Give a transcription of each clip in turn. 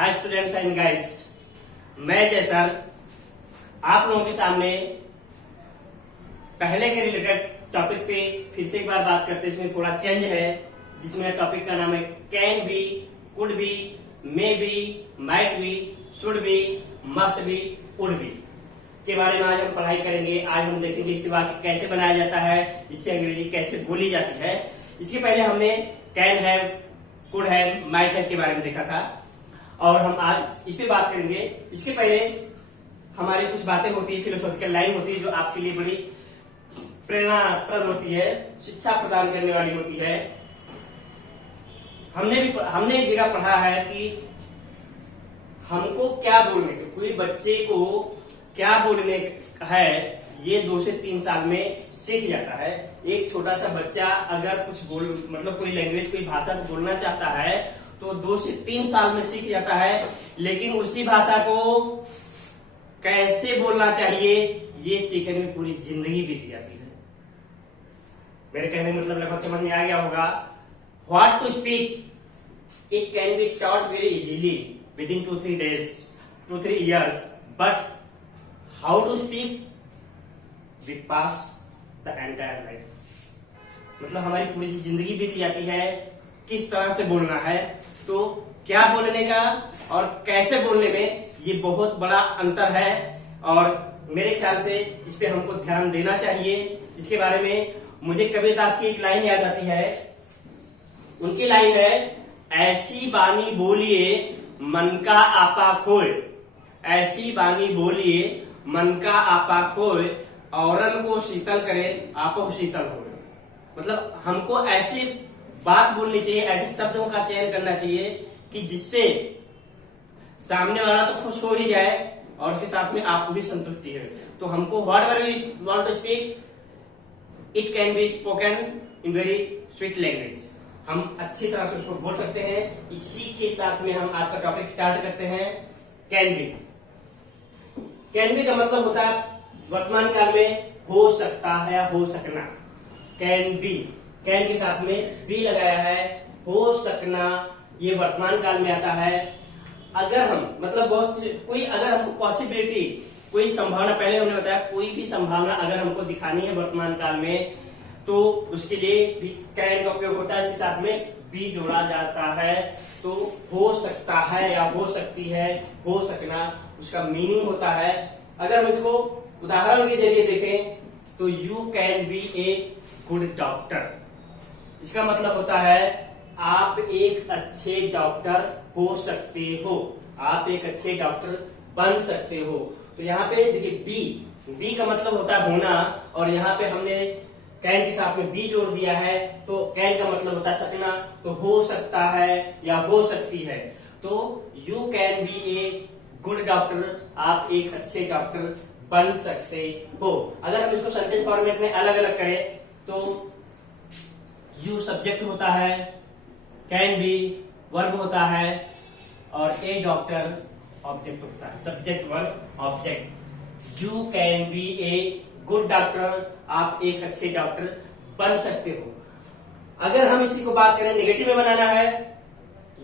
Hi students and guys, मैं जय sir आप लोगों के सामने पहले के रिलेटेड टॉपिक पे फिर से एक बार बात करते हैं। इसमें थोड़ा चेंज है, जिसमें टॉपिक का नाम है can be, could be, may be, might be, should be, must be, would be के बारे में आज हम पढ़ाई करेंगे। आज हम देखेंगे इससे वाक्य कैसे बनाया जाता है, इससे अंग्रेजी कैसे बोली जाती है। इसके पहले हमने can have, could have, might have के बारे में देखा था और हम आज इस पे बात करेंगे। इसके पहले हमारी कुछ बातें होती है, फिलोसॉफिकल लाइन होती है जो आपके लिए बड़ी प्रेरणाप्रद होती है, शिक्षा प्रदान करने वाली होती है। हमने एक जगह पढ़ा है कि हमको क्या बोलने, कोई बच्चे को क्या बोलने है ये 2 से 3 साल में सीख जाता है। एक छोटा सा बच्चा अगर कुछ मतलब कोई लैंग्वेज, कोई भाषा को बोलना चाहता है तो 2 से 3 साल में सीख जाता है, लेकिन उसी भाषा को कैसे बोलना चाहिए ये सीखने में पूरी जिंदगी बीत जाती है। मेरे कहने का मतलब लगभग समझ में आ गया होगा। What to speak it can be taught very easily within 2-3 days, 2-3 years, but how to speak we pass the entire life. मतलब हमारी पूरी जिंदगी बीत जाती है किस तरह से बोलना है। तो क्या बोलने का और कैसे बोलने में ये बहुत बड़ा अंतर है और मेरे ख्याल से इस पे हमको ध्यान देना चाहिए। इसके बारे में मुझे कबीरदास की एक लाइन याद आती है। उनकी लाइन है, ऐसी बानी बोलिए मन का आपा खोए, ऐसी बानी बोलिए मन का आपा खोए, औरन को शीतल करे आपो शीतल हो। मतलब हमको ऐसी बात बोलनी चाहिए, ऐसे शब्दों का चयन करना चाहिए कि जिससे सामने वाला तो खुश हो ही जाए और उसके साथ में आपको भी संतुष्टि है। तो हमको whatever we want to speak it can be spoken in very sweet language. हम अच्छी तरह से उसको बोल सकते हैं। इसी के साथ में हम आज का टॉपिक स्टार्ट करते हैं। Can be. कैन बी का मतलब होता है वर्तमान काल में हो सकता है या हो सकना। कैन बी, कैन के साथ में बी लगाया है, हो सकना ये वर्तमान काल में आता है। अगर हम मतलब कोई अगर हमको पॉसिबिलिटी, कोई संभावना, पहले हमने बताया कोई भी संभावना अगर हमको दिखानी है वर्तमान काल में तो उसके लिए भी कैन का उपयोग होता है। इसके साथ में बी जोड़ा जाता है। तो हो सकता है या हो सकती है, हो सकना उसका मीनिंग होता है। अगर हम इसको उदाहरण के जरिए देखें तो you can be a good doctor. इसका मतलब होता है आप एक अच्छे डॉक्टर हो सकते हो, आप एक अच्छे डॉक्टर बन सकते हो। तो यहाँ पे देखिए बी का मतलब होता है होना और यहाँ पे हमने कैन के साथ में बी जोड़ दिया है तो कैन का मतलब होता है सकना। तो हो सकता है या हो सकती है। तो you can be a good doctor, आप एक अच्छे डॉक्टर बन सकते हो। अगर हम इसको सेंटेंस फॉर्मेट में अलग अलग करें तो यू सब्जेक्ट होता है, कैन बी वर्ब होता है और ए डॉक्टर ऑब्जेक्ट होता है। Subject verb object. You can be a good doctor, आप एक अच्छे डॉक्टर बन सकते हो। अगर हम इसी को बात करें नेगेटिव में बनाना है,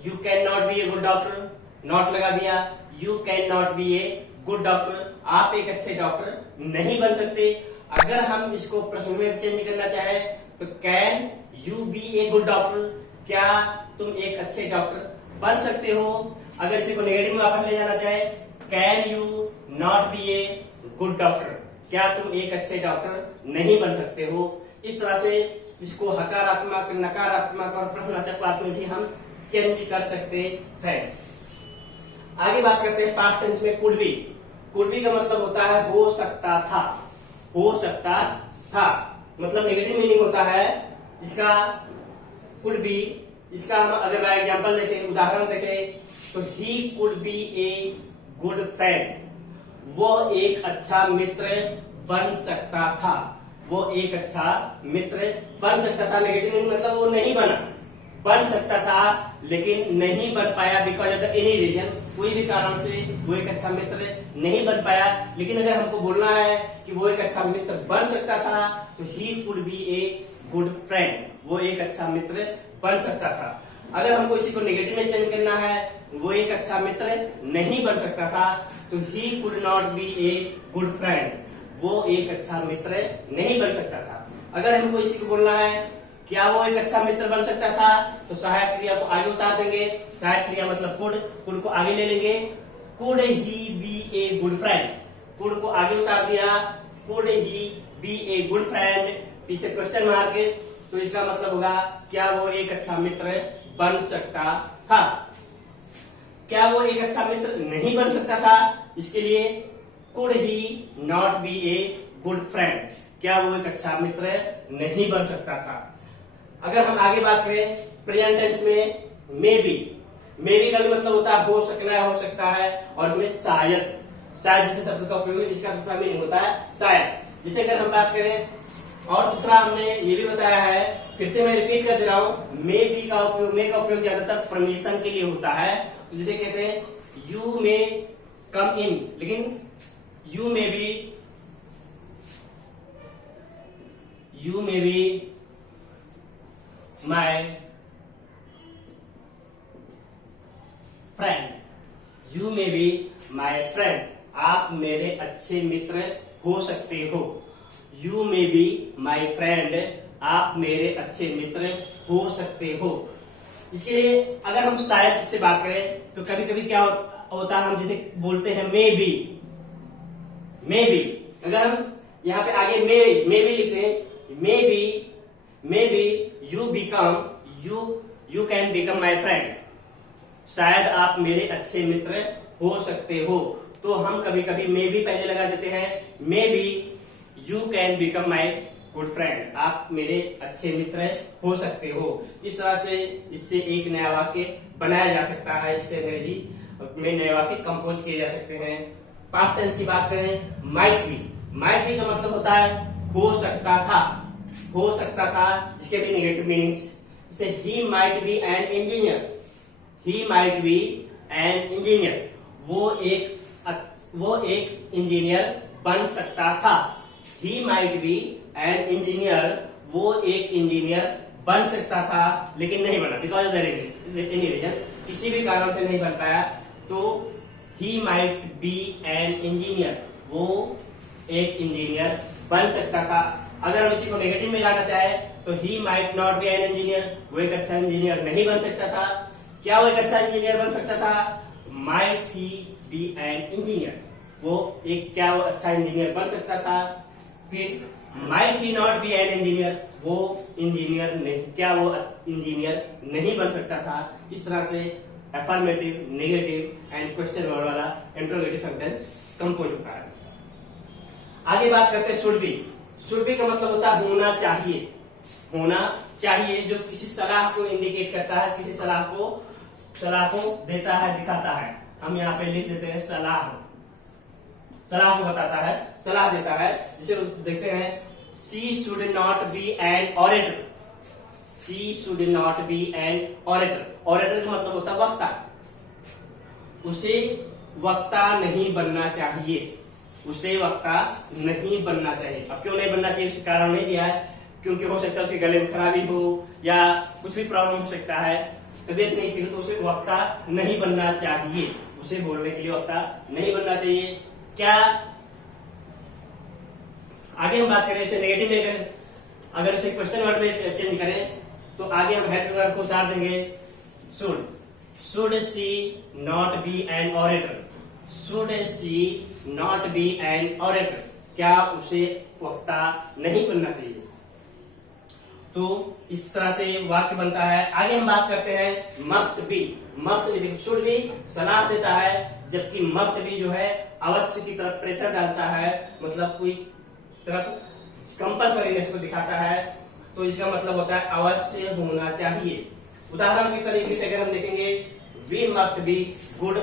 you can not be a good doctor, not लगा दिया। You can not be a good doctor, आप एक अच्छे डॉक्टर नहीं बन सकते। अगर हम इसको प्रश्न में चेंज करना चाहे तो can you be a good doctor, क्या तुम एक अच्छे डॉक्टर बन सकते हो। अगर इसी को नेगेटिव में वापस ले जाना चाहे, can you not be a good doctor, क्या तुम एक अच्छे डॉक्टर नहीं बन सकते हो। इस तरह से इसको हकारात्मक, नकारात्मक और प्रश्नवाचक वाक्य में भी हम चेंज कर सकते हैं। आगे बात करते हैं पास्ट टेंस में कुड बी। कुड बी का मतलब होता है हो सकता था, हो सकता था मतलब नेगेटिव मीनिंग होता है इसका कुड बी। इसका हम अगर एग्जांपल देखें, उदाहरण देखें तो he could be a good friend, वो एक अच्छा मित्र बन सकता था, वो एक अच्छा मित्र बन सकता था। नेगेटिव मीनिंग मतलब वो नहीं बना, बन सकता था लेकिन नहीं बन पाया because of the any reason, कोई भी कारण से वो एक अच्छा मित्र नहीं बन पाया। लेकिन अगर हमको बोलना है कि वो एक अच्छा मित्र बन सकता था तो he could be a good friend, वो एक अच्छा मित्र बन सकता था। अगर हमको इसी को नेगेटिव में चेंज करना है, वो एक अच्छा मित्र नहीं बन सकता था, तो he could not be a good friend, वो एक अच्छा मित्र नहीं बन सकता था। अगर हमको इसी को बोलना है क्या वो एक अच्छा मित्र बन सकता था, तो सहायक क्रिया को आगे उतार देंगे। सहायक क्रिया मतलब कुड को आगे ले लेंगे। Could he be a good friend, could को आगे उतार दिया, could he be a good friend, पीछे क्वेश्चन मार्क, तो इसका मतलब होगा क्या वो एक अच्छा मित्र बन सकता था। क्या वो एक अच्छा मित्र नहीं बन सकता था, इसके लिए could he not B a good friend, क्या वो एक अच्छा मित्र नहीं बन सकता था। अगर हम आगे बात करें प्रेजेंट टेंस में, मे बी का भी मतलब होता है हो सकना, हो सकता है, और हमें शायद जैसे शब्द का उपयोग है, जिसका दूसरा मीनिंग होता है शायद। जैसे अगर हम बात करें, और दूसरा हमने ये भी बताया है, फिर से मैं रिपीट कर दे रहा हूं, मे का उपयोग ज्यादातर परमिशन के लिए होता है। तो जिसे कहते हैं यू मे कम इन, लेकिन you may be my friend, you may be my friend, आप मेरे अच्छे मित्र हो सकते हो। You may be my friend, आप मेरे अच्छे मित्र हो सकते हो। इसके लिए अगर हम शायद से बात करें, तो कभी कभी क्या होता है, हम जैसे बोलते हैं मे बी, अगर हम यहाँ पे आगे मे बी लिखते हैं, may be you can become my friend, शायद आप मेरे अच्छे मित्र हो सकते हो। तो हम कभी कभी मे बी पहले लगा देते हैं, may be you can become my good friend, आप मेरे अच्छे मित्र हो सकते हो। इस तरह से इससे एक नया वाक्य बनाया जा सकता है, इससे अंग्रेजी में नए वाक्य कंपोज किए जा सकते हैं। पास्ट टेंस की बात करें, माइट बी का मतलब होता है हो सकता था, जिसके भी नेगेटिव मीनिंग्स, जैसे he might be an engineer, वो एक इंजीनियर बन सकता था। He might be an engineer, वो एक इंजीनियर बन सकता था, लेकिन नहीं बना, बिकॉज ऑफ एनी रीजन, किसी भी कारण से नहीं बन पाया। तो he might be an engineer, वो एक इंजीनियर बन सकता था। अगर हम इसी को नेगेटिव में लाना चाहे, तो he might not be an engineer, वो एक अच्छा इंजीनियर नहीं बन सकता था। क्या वो एक अच्छा इंजीनियर बन सकता था, might he be an engineer, वो अच्छा इंजीनियर बन सकता था। फिर might he not be an engineer, वो इंजीनियर नहीं बन सकता था। इस तरह से affirmative, negative and question word वाला इंट्रोगेटिव सेंटेंस कंपोज होता है। आगे बात करते हैं शुड बी का मतलब होता है होना चाहिए, जो किसी सलाह को इंडिकेट करता है, किसी सलाह को देता है, दिखाता है। हम यहाँ पे लिख देते हैं सलाह को बताता है, सलाह देता है। जिसे देखते हैं, she should not be an orator, orator का मतलब होता है वक्ता, उसे वक्ता नहीं बनना चाहिए, अब क्यों नहीं बनना चाहिए, उसका कारण नहीं दिया है, क्योंकि हो सकता है उसके गले में खराबी हो या कुछ भी प्रॉब्लम हो सकता है, तबीयत नहीं थी, तो उसे वक्ता नहीं बनना चाहिए, उसे बोलने के लिए वक्ता नहीं बनना चाहिए। क्या आगे हम बात करें इसे नेगेटिव में, अगर इसे क्वेश्चन वर्ड में चेंज करें, तो आगे हम हेड वर्ब को उतार देंगे, should she not be an orator, क्या उसे वक्ता नहीं बनना चाहिए। तो इस तरह से वाक्य बनता है। आगे हम बात करते हैं मफ्त बी देखो, शुड बी सलाह देता है, जबकि मफ्त बी जो है अवश्य की तरफ प्रेशर डालता है, मतलब कोई तरफ कंपल्सरीनेस को दिखाता है, तो इसका मतलब होता है अवश्य होना चाहिए। उदाहरण के तरीके से अगर हम देखेंगे, we must be good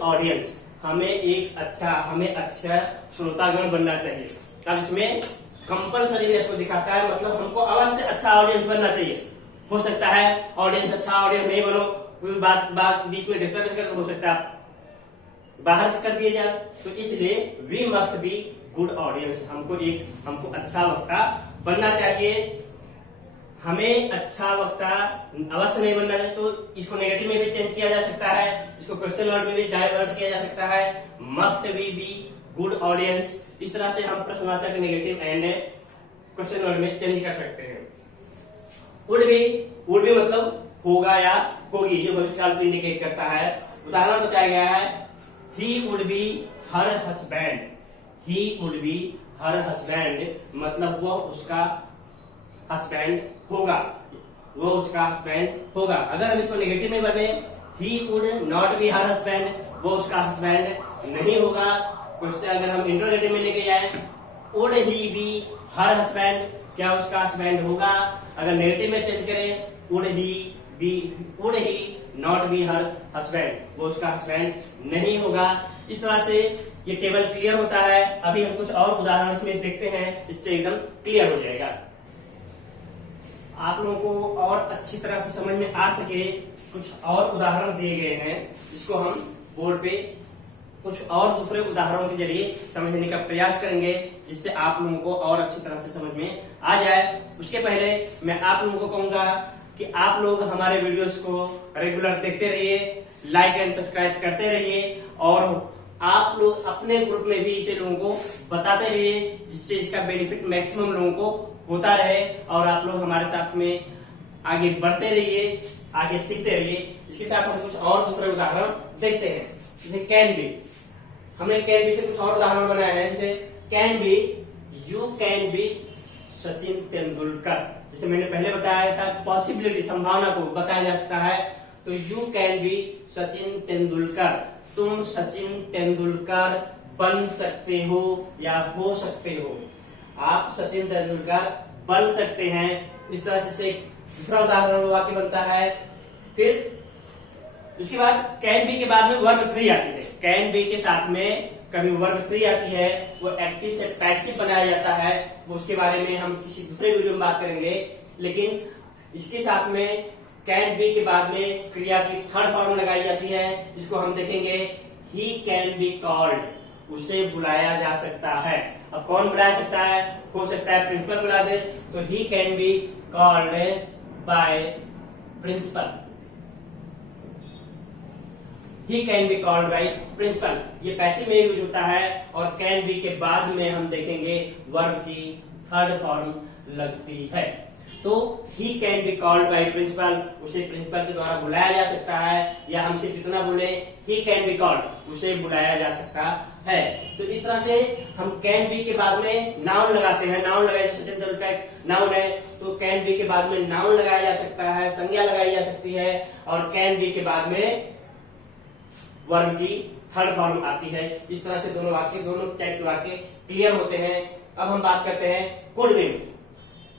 audience, हमें अच्छा श्रोतागण बनना चाहिए। अब इसमें कंपल्सरीनेस को दिखाता है, मतलब हमको अवश्य अच्छा ऑडियंस बनना चाहिए। हो सकता है अच्छा ऑडियंस नहीं बनो, कोई बात बीच में डिस्टर्बेंस कर, हो सकता है बाहर कर दिए जाए, तो इसलिए we must be good audience, हमको अच्छा वक्ता बनना चाहिए। हमें अच्छा वक्ता अवश्य नहीं बनना चाहिए, तो इसको नेगेटिव में भी चेंज किया जा सकता है, इसको क्वेश्चन वर्ड में भी डाइवर्ट किया जा सकता है। मस्ट बी गुड ऑडियंस, इस तरह से हम प्रश्नवाचक नेगेटिव एंड क्वेश्चन वर्ड में चेंज कर सकते हैं। वुड भी मतलब होगा या होगी, जो भविष्यकाल को इंडिकेट करता है। उदाहरण बताया गया है, he would be her husband, he would be her husband मतलब वो उसका हस्बैंड होगा, वो उसका हस्बैंड होगा। अगर हम इसको नेगेटिव में बने, he would not be her husband, वो उसका हस्बैंड नहीं होगा। क्वेश्चन अगर हम इंट्रोगेटिव में लेके जाए, would he be her husband, क्या उसका हस्बैंड होगा। अगर नेगेटिव में चेंज करें, would he not be her husband, वो उसका हस्बैंड नहीं होगा। इस तरह से ये टेबल क्लियर होता है। अभी हम कुछ और उदाहरण इसमें देखते हैं, इससे एकदम क्लियर हो जाएगा। आप लोगों को और अच्छी तरह से समझ में आ सके, कुछ और उदाहरण दिए गए हैं, जिसको हम बोर्ड पे कुछ और दूसरे उदाहरणों के जरिए समझने का प्रयास करेंगे, जिससे आप लोगों को और अच्छी तरह से समझ में आ जाए। उसके पहले मैं आप लोगों को कहूंगा कि आप लोग हमारे वीडियोस को रेगुलर देखते रहिए, लाइक एंड सब्सक्राइब करते रहिए, और आप लोग अपने ग्रुप में भी इसे लोगों को बताते रहिए, जिससे इसका बेनिफिट मैक्सिमम लोगों को होता रहे, और आप लोग हमारे साथ में आगे बढ़ते रहिए, आगे सीखते रहिए। इसके साथ हम कुछ और दूसरे उदाहरण देखते हैं, जैसे कैन बी। हमने कैन बी से कुछ और उदाहरण बनाए हैं, जैसे can be, you can be Sachin Tendulkar. जैसे मैंने पहले बताया था, पॉसिबिलिटी संभावना को बताया जाता है, तो you can be Sachin Tendulkar, तुम सचिन तेंदुलकर बन सकते हो या हो सकते हो, आप सचिन तेंदुलकर बन सकते हैं। इस तरह से दूसरा उदाहरण वाक्य बनता है। फिर उसके बाद कैन बी के बाद में वर्ब 3 आती है। कैन बी के साथ में कभी वर्ब 3 आती है, वो एक्टिव से पैसिव बनाया जाता है, वो उसके बारे में हम किसी दूसरे वीडियो में बात करेंगे। लेकिन इसके साथ में कैन बी के बाद में क्रिया की थर्ड फॉर्म लगाई जाती है, जिसको हम देखेंगे, ही कैन बी कॉल्ड, उसे बुलाया जा सकता है। अब कौन बुला सकता है? हो सकता है प्रिंसिपल बुला दे, तो he can be called by principal, he can be called by principal. ये पैसिव में यूज होता है, और कैन बी के बाद में हम देखेंगे वर्ब की थर्ड फॉर्म लगती है। तो he can be called by principal, उसे प्रिंसिपल के द्वारा बुलाया जा सकता है, या हम सिर्फ इतना बोले, ही कैन बी कॉल्ड, उसे बुलाया जा सकता है। तो इस तरह से हम कैन बी के बाद में नाउन लगाते हैं। नाउन लगाए, सचिन तेंदुलकर नाउन है, तो कैन बी के बाद में नाउन लगाया जा सकता है, संज्ञा लगाई जा सकती है, और कैन बी के बाद में वर्ब की थर्ड फॉर्म आती है। इस तरह से दोनों वाक्य, दोनों टाइप के वाक्य क्लियर होते हैं। अब हम बात करते हैं could be.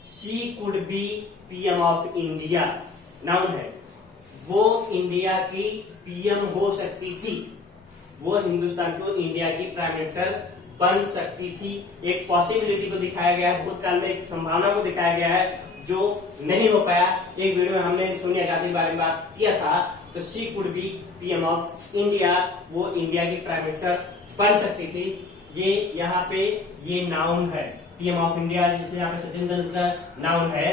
She could be PM of India, noun है, वो इंडिया की पीएम हो सकती थी, वो हिंदुस्तान को इंडिया की प्राइम मिनिस्टर बन सकती थी। एक पॉसिबिलिटी को दिखाया गया है, भूतकाल में एक संभावना को दिखाया गया है, जो नहीं हो पाया। एक वीडियो में हमने सोनिया गांधी के बारे में बात किया था, तो she could be PM of India, वो इंडिया की प्राइम मिनिस्टर बन सकती थी। ये यहाँ पे ये नाउन है, पीएम ऑफ इंडिया, जैसे यहाँ पे सचिन तेंदुलकर नाउन है।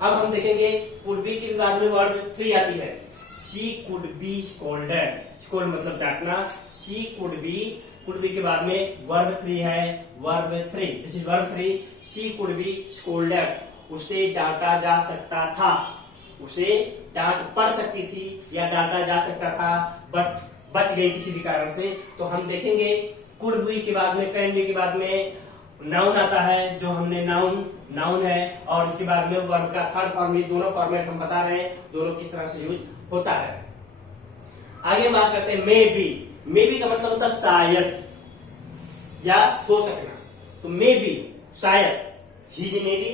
अब हम देखेंगे कुड बी के बाद में वर्ब 3 आती है। She could be scolded, scold मतलब डांटना। शी कुड बी के बाद में वर्ब 3 है, verb 3, this is verb 3। She could be scolded, उसे डांटा जा सकता था, उसे डांट पड़ सकती थी या डांटा जा सकता था, बट बच गई किसी भी कारण से। तो हम देखेंगे कुड बी के बाद में, कैन बी के बाद में नाउन आता है, जो हमने नाउन है, और इसके बाद में वर्ब का थर्ड फॉर्म। ये दोनों फॉर्मेट हम बता रहे हैं, दोनों किस तरह से यूज होता है। आगे बात करते हैं मे बी। मे बी का मतलब होता है शायद या हो सकना। तो मे बी शायद, ही इज नीडी,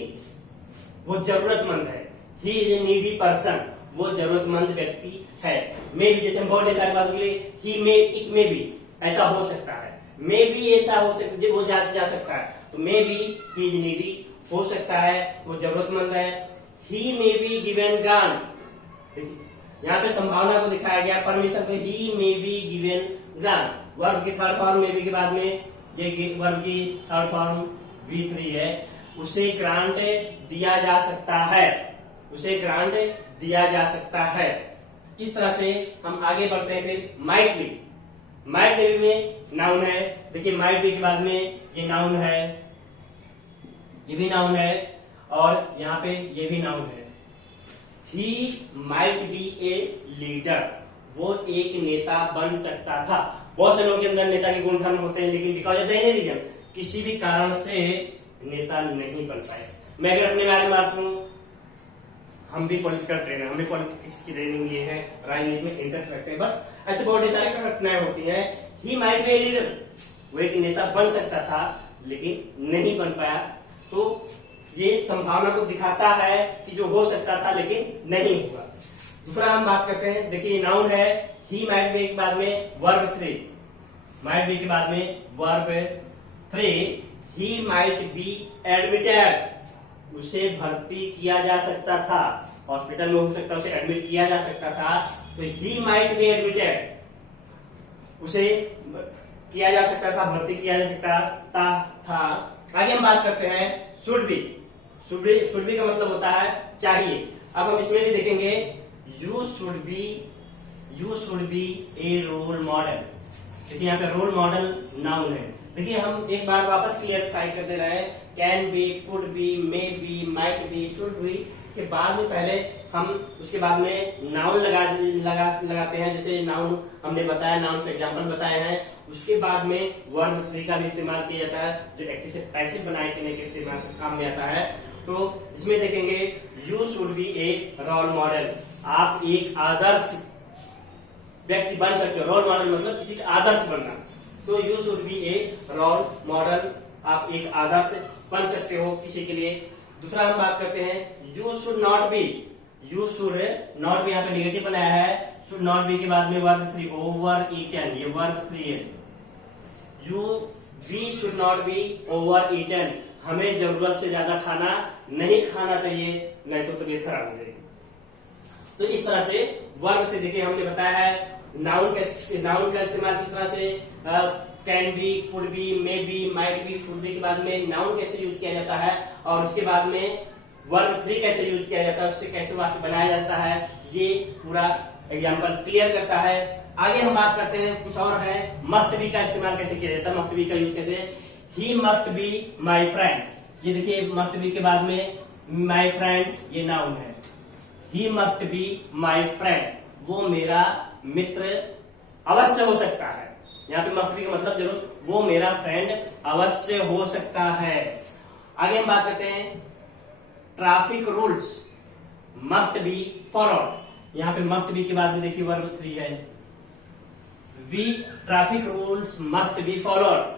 वो जरूरतमंद है, he is a needy person, वो जरूरतमंद व्यक्ति है। मे बी जैसे हम बहुत सारी बात बोले, ही मे, इट मे बी, ऐसा हो सकता है, मे बी ऐसा हो सकता है, वो जा सकता है। तो may be he is needy, हो सकता है वो जरूरतमंद है। He may be given grant, यहाँ पे संभावना को दिखाया गया, परमिशन पे, he may be given grant. Verb की थर्ड फॉर्म मे बी के बाद में, ये वर्ब की थर्ड फॉर्म V3 है, उसे ग्रांट दिया जा सकता है, उसे ग्रांट दिया जा सकता है। इस तरह से हम आगे बढ़ते हैं। फिर माइट बी, माइट बी में नाउन है। देखिए माइट बी के बाद में ये नाउन है, ये भी नाउन है, और यहाँ पे ये भी नाउन है। He might be a leader, वो एक नेता बन सकता था। बहुत से लोगों के अंदर नेता के गुण धर्म होते हैं, लेकिन बिकॉज ऑफ एनी रीजन, किसी भी कारण से नेता नहीं बन पाए। मैं अगर अपने बारे में बात करूं, हम भी पॉलिटिकल ट्रेनर, हमने पॉलिटिक्स की ट्रेनिंग लिए है, राजनीति में इंटरेस्ट रखते हैं, बट ऐसे बहुत सारी घटनाएं होती हैं। He might be a leader, वो एक नेता बन सकता था लेकिन नहीं बन पाया। तो ये संभावना को दिखाता है कि जो हो सकता था लेकिन नहीं हुआ। दूसरा हम बात करते हैं, देखिए नाउन है, ही माइट बी के बाद में वर्ब 3, माइट बी के बाद में verb 3, he might be admitted, उसे भर्ती किया जा सकता था, हॉस्पिटल में हो सकता है, उसे एडमिट किया जा सकता था। तो ही माइट बी एडमिटेड, उसे किया जा सकता था, भर्ती किया जा सकता था। आगे हम बात करते हैं शुड बी, शुड बी का मतलब होता है चाहिए। अब हम इसमें भी देखेंगे, you should be a role model. देखिए यहाँ पे रोल मॉडल नाउन है। देखिए हम एक बार वापस क्लियरफाई कर दे रहे हैं, can be, could be, may be, might be, should be के बाद में पहले हम उसके बाद में नाउन लगाते हैं। जैसे नाउन हमने बताया, नाउन से एग्जांपल बताए हैं। उसके बाद में वर्ब 3 का भी इस्तेमाल किया जाता है, जो एक्टिव से पैसिव बनाए के इस्तेमाल काम में आता है। तो इसमें देखेंगे, you should be a role model, आप एक आदर्श व्यक्ति बन सकते हो। रोल मॉडल मतलब किसी का आदर्श बनना। तो you should be a role model, आप एक आदर्श बन सकते हो किसी के लिए। दूसरा हम बात करते हैं, you should not B, you should not B यहाँ पे नेगेटिव बनाया है। शुड नॉट बी के बाद में वर्ब 3 ओवर ईटन, ये वर्ब 3 है। We should not be over eaten, हमें जरूरत से ज्यादा खाना नहीं खाना चाहिए, नहीं तो तबीयत खराब हो जाएगी। तो इस तरह से वर्ब 3 देखिए हमने बताया है। नाउन का इस्तेमाल किस तरह से, can be, could be, may be, might be, should be के बाद में नाउन कैसे यूज किया जाता है, और उसके बाद में वर्ब 3 कैसे यूज किया जाता है, उससे कैसे वाक्य बनाया जाता है, ये पूरा एग्जाम्पल क्लियर करता है। आगे हम बात करते हैं, कुछ और है, मस्ट बी का इस्तेमाल कैसे किया जाता है, मस्ट बी का यूज कैसे, he must be my friend. ये देखिए मस्ट बी के बाद में माई फ्रेंड, ये नाउन है। He must be my friend, वो मेरा मित्र अवश्य हो सकता है। यहाँ पे मस्ट बी का मतलब जरूर, वो मेरा फ्रेंड अवश्य हो सकता है। आगे हम बात करते हैं, traffic rules must be followed. यहाँ पे मस्ट बी के बाद में देखिए वर्ब 3 है। We traffic rules must be followed,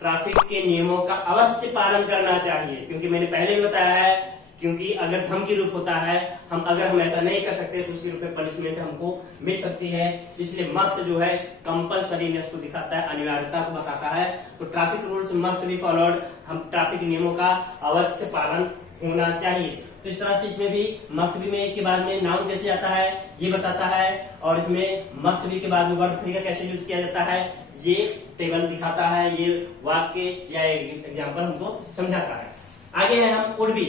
traffic के नियमों का अवश्य पालन करना चाहिए। क्योंकि मैंने पहले भी बताया है, क्योंकि अगर धमकी रूप होता है, अगर हम ऐसा नहीं कर सकते तो उसके रूप में पनिशमेंट हमको मिल सकती है। इसलिए मस्ट जो है कंपल्सरीनेस को दिखाता है, अनिवार्यता को बताता है। तो traffic rules must be followed, हम ट्रैफिक नियमों का अवश्य पालन होना चाहिए। तो इस तरह से इसमें भी मस्ट बी में के बाद में नाउन कैसे आता है ये बताता है, और इसमें मस्ट बी के बाद में वर्ब 3 का कैसे यूज किया जाता है ये टेबल दिखाता है, ये वाक्य या एग्जाम्पल हमको समझाता है। आगे है हम वुड बी,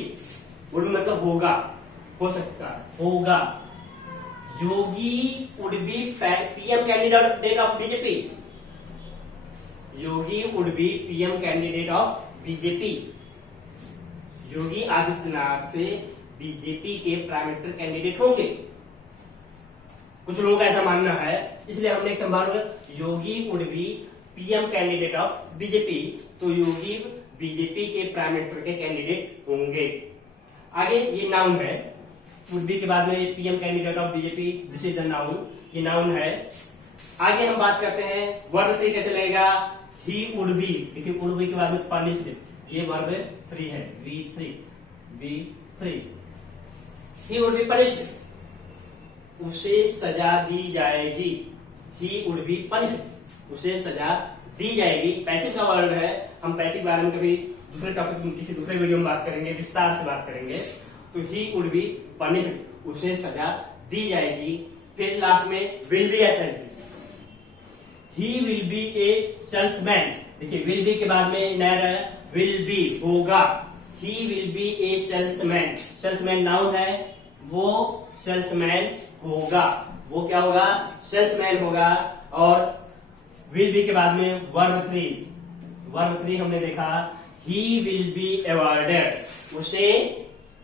वुड मतलब होगा, हो सकता है, होगा। Yogi would be PM candidate of BJP, Yogi would be PM candidate of BJP, Yogi Adityanath BJP के प्राइम मिनिस्टर कैंडिडेट होंगे। कुछ लोगों का ऐसा मानना है, इसलिए हमने एक संभावना, Yogi would be PM candidate of BJP, तो योगी बीजेपी के प्राइम मिनिस्टर के कैंडिडेट होंगे। आगे ये नाउन है, वुड बी के बाद में PM candidate of BJP, this is the noun, ये नाउन है। आगे हम बात करते हैं वर्ब 3 कैसे लगेगा, ही वुड बी, देखिए वुड बी के बाद में पनिश्ड, ये वर्ब 3 है, V3, he would be punished, उसे सजा दी जाएगी, ही वुड बी पनिश्ड, उसे सजा दी जाएगी। पैसिव का वर्ड है, हम पैसिव के बारे में कभी दूसरे टॉपिक में किसी दूसरे वीडियो में बात करेंगे, विस्तार से बात करेंगे। तो ही वुड बी पनिश्ड, उसे सजा दी जाएगी। फिर लास्ट में विल बी या he will be A salesman, देखिए विल बी के बाद में नया विल बी होगा, he will be A salesman, salesman noun है, वो सेल्समैन होगा। वो क्या होगा? सेल्समैन होगा। और विल बी के बाद में वर्ब थ्री हमने देखा, ही विल बी अवॉर्डेड, उसे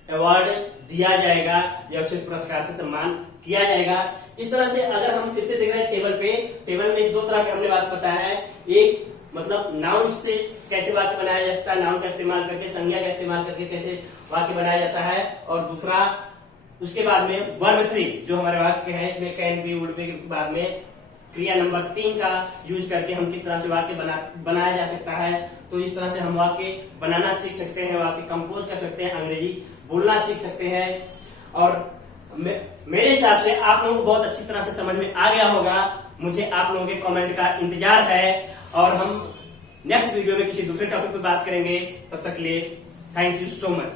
अवार्ड दिया जाएगा या उसे पुरस्कार से सम्मान किया जाएगा। इस तरह से अगर हम फिर से देख रहे हैं टेबल में दो तरह के हमने बात बताया है। एक मतलब नाउन से कैसे वाक्य बनाया जाता है, नाउन का इस्तेमाल करके, संज्ञा का इस्तेमाल करके कैसे वाक्य बनाया जाता है, और दूसरा उसके बाद में वर्ब थ्री जो हमारे वाक्य है, इसमें कैन बी, वुड बी के बाद में क्रिया नंबर 3 का यूज करके हम किस तरह से वाक्य बनाया जा सकता है। तो इस तरह से हम वाक्य बनाना सीख सकते हैं, वाक्य कंपोज कर सकते हैं, अंग्रेजी बोलना सीख सकते हैं। और मेरे हिसाब से आप लोगों को बहुत अच्छी तरह से समझ में आ गया होगा। मुझे आप लोगों के कमेंट का इंतजार है और हम नेक्स्ट वीडियो में किसी दूसरे टॉपिक पर बात करेंगे। तब तक के लिए थैंक यू सो मच।